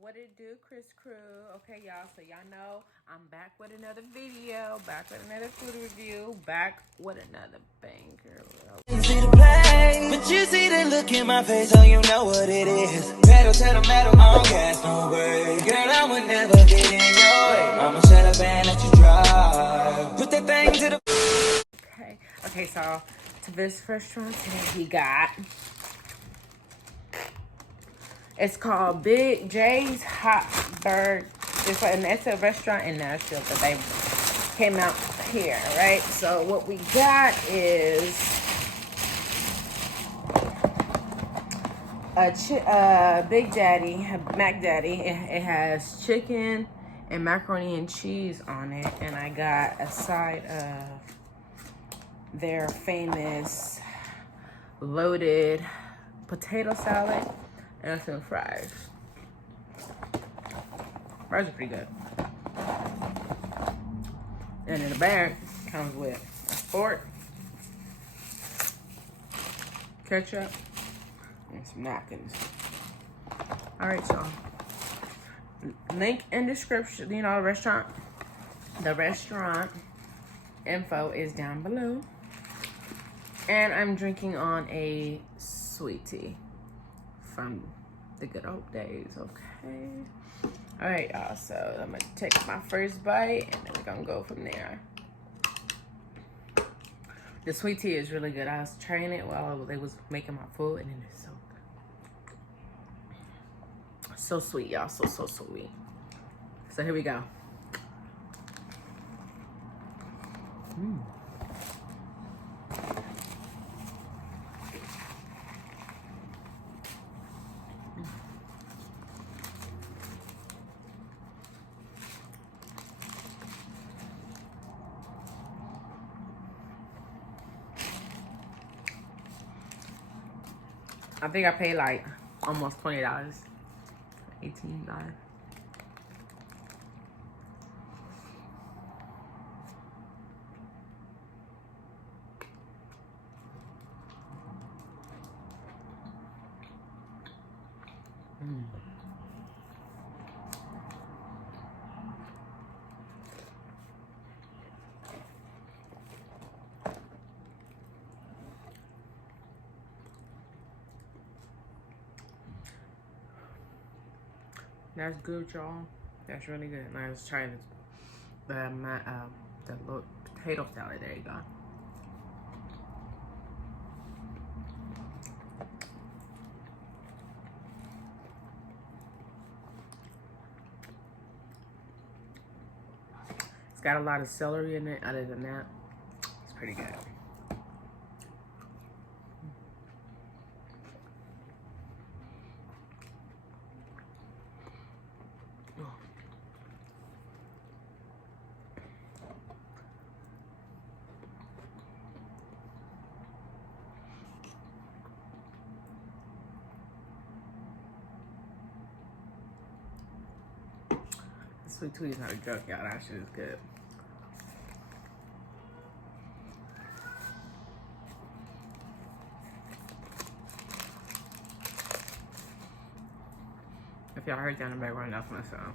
What it do, Chris Crew? Okay, y'all, so y'all know I'm back with another video, back with another food review, back with another banger. See the play, but you see the look in my face, so you know what it is. Pedal to the metal, on gas, no way. Girl, I would never get in your way. I'ma shut up and let you drive. Put that thing to the... Okay, so to this restaurant today, we got... It's called Big J's Hot Bird. It's a restaurant in Nashville, but they came out here, right? So what we got is a Big Daddy, Mac Daddy. It has chicken and macaroni and cheese on it, and I got a side of their famous loaded potato salad and some fries. Fries are pretty good. And in the bag comes with a fork, ketchup, and some napkins. All right, y'all. Link in description. You know, the restaurant info is down below. And I'm drinking on a sweet tea from the good old days, okay? All right, y'all, so I'm gonna take my first bite and then we're gonna go from there. The sweet tea is really good. I was trying it while they was making my food and it is so good. So sweet, y'all, so sweet. So here we go. I think I paid like almost $20, $18. That's good, y'all. That's really good. And I was trying the little potato salad. There you go. It's got a lot of celery in it. Other than that, it's pretty good. Sweet tea is not a joke, y'all. That shit is good. If y'all heard that in the background, that's my song.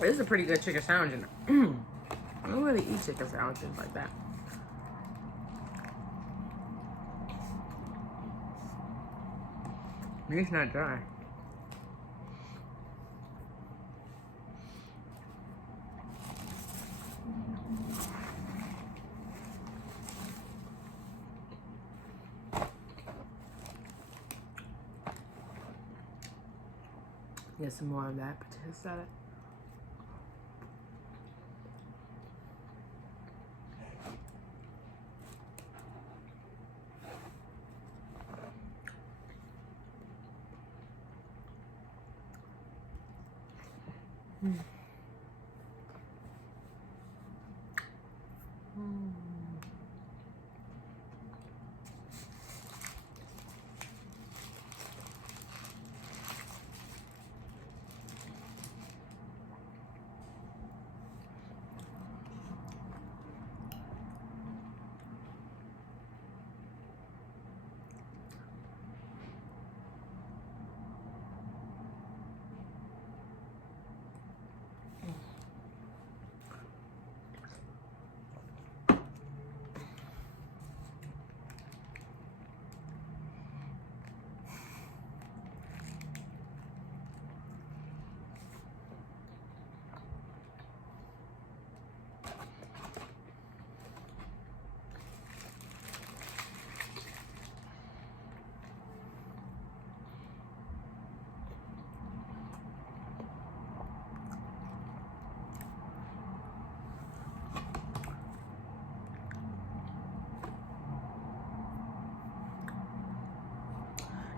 This is a pretty good chicken sandwich. I don't really eat chicken sandwiches like that. It's not dry. Get some more of that potato salad.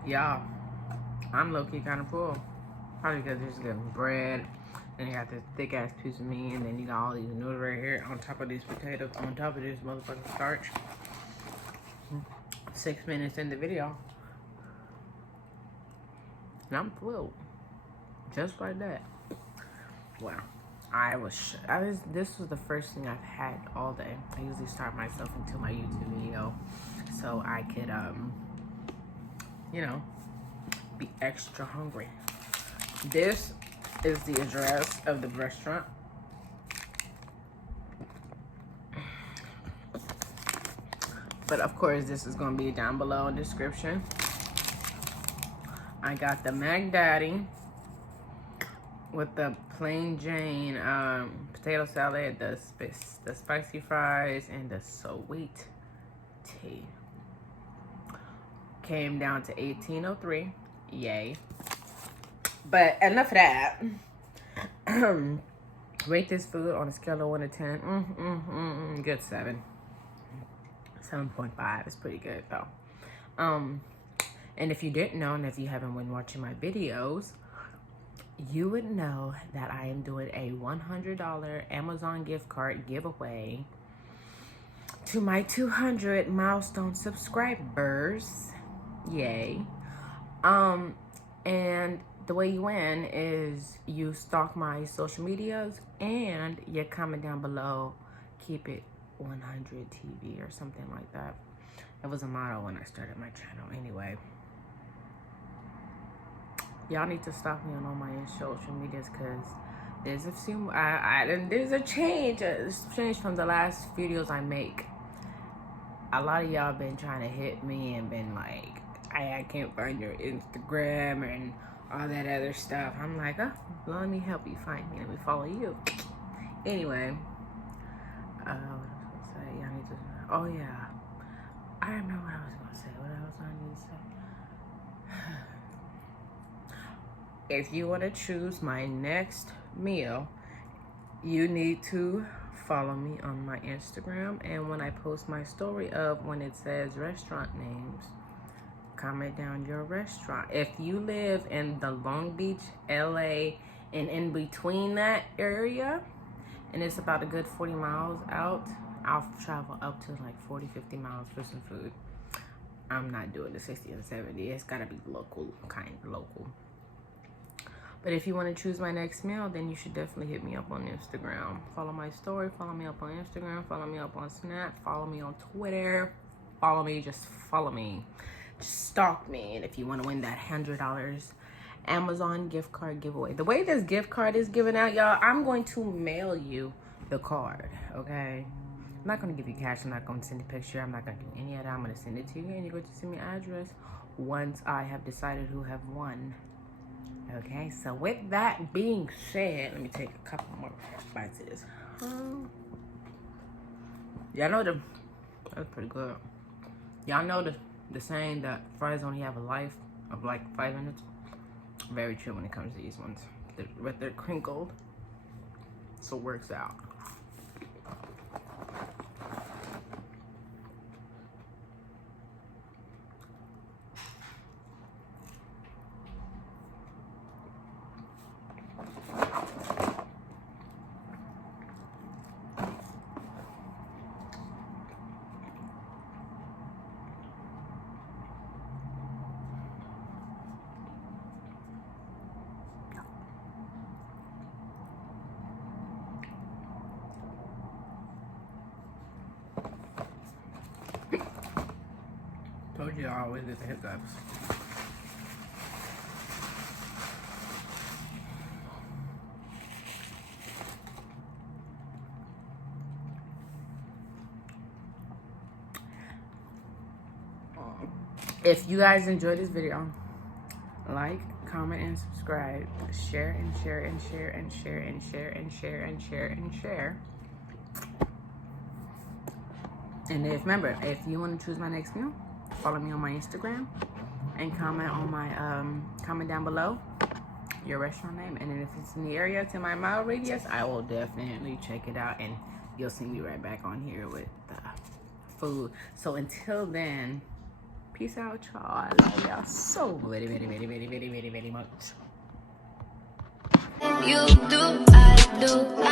Y'all, I'm low-key kind of full. Probably because there's good bread. Then you got this thick-ass piece of meat. And then you got all these noodles right here on top of these potatoes. On top of this motherfucking starch. 6 minutes in the video. And I'm full. Just like that. Wow. This was the first thing I've had all day. I usually start myself into my YouTube video so I could, you know, be extra hungry. This is the address of the restaurant. But of course, this is going to be down below in the description. I got the Mac Daddy with the plain Jane potato salad, the spicy fries, and the sweet tea. Came down to $18.03. Yay. But enough of that. Rate this food on a scale of 1 to 10. Good 7. 7.5 is pretty good though. And if you didn't know, and if you haven't been watching my videos, you would know that I am doing a $100 Amazon gift card giveaway to my 200 milestone subscribers. Yay. And the way you win is you stalk my social medias and you comment down below, keep it 100 TV or something like that. It was a motto when I started my channel anyway. Y'all need to stalk me on all my social medias because there's a few, there's a change from the last videos I make. A lot of y'all been trying to hit me and been like, I can't find your Instagram and all that other stuff. I'm like, oh, well, let me help you find me. Let me follow you. Anyway, what I was gonna say, y'all need to. Oh yeah, I remember what I was gonna say. What else I need to say? If you want to choose my next meal, you need to follow me on my Instagram, and when I post my story of when it says restaurant names, comment down your restaurant. If you live in the Long Beach, LA, and in between that area, and it's about a good 40 miles out, I'll travel up to like 40, 50 miles for some food. I'm not doing the 60 and 70. It's gotta be local, kind of local. But if you want to choose my next meal, then you should definitely hit me up on Instagram. Follow my story, follow me up on Instagram, follow me up on Snap, follow me on Twitter. Follow me, just follow me. Just stalk me. And if you want to win that $100 Amazon gift card giveaway. The way this gift card is given out, y'all, I'm going to mail you the card, okay? I'm not going to give you cash. I'm not going to send a picture. I'm not going to do any of that. I'm going to send it to you, and you're going to send me an address once I have decided who have won. Okay, so with that being said, let me take a couple more bites of this. Y'all know that's pretty good. Y'all know the saying that fries only have a life of like 5 minutes. Very true when it comes to these ones. They're crinkled, so it works out. Told you I always get the hiccups. If you guys enjoyed this video, like, comment, and subscribe. Share and share and share and share and share and share and share and share. And remember, if you want to choose my next meal, follow me on my Instagram and comment on my comment down below your restaurant name. And then if it's in the area, it's in my mile radius, I will definitely check it out, and you'll see me right back on here with the food. So until then, Peace out, y'all. I love y'all so very, very, very, very, very, very, very much. You do, I do.